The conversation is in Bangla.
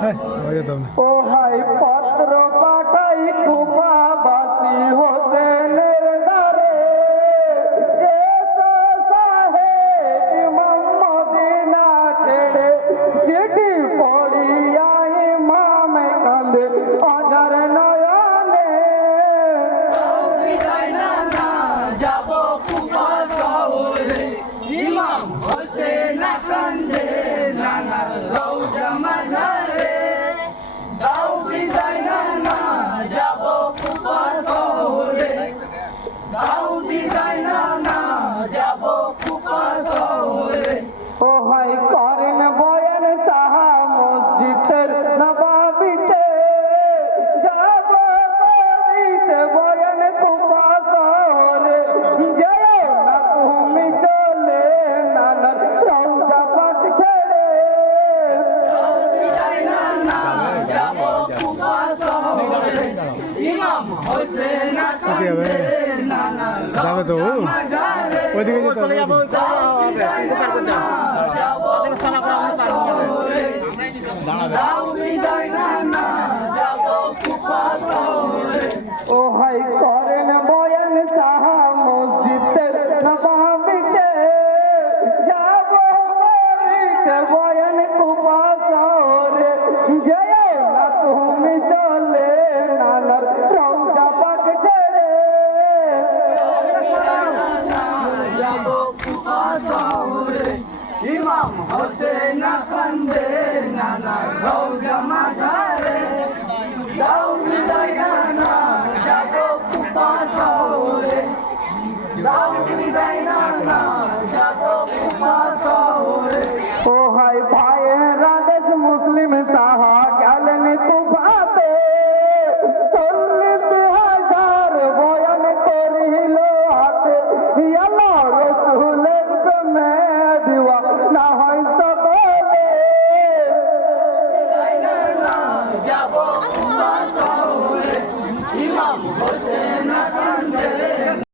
ও হাই পত্র পাঠাই কুপা বাসি হোসেনের চিঠি পড়িয়া ইমামে কান্দে যাবে তো ওইদিকে চলে যাব বয়ান সাহা মসজিদের জয় না তুমি চল ইমাম হোসেন কান্দে নানা রৌজা মাঝারে দাও বিদায় নানা জাগো কুপা সাউরে দাও বিদায়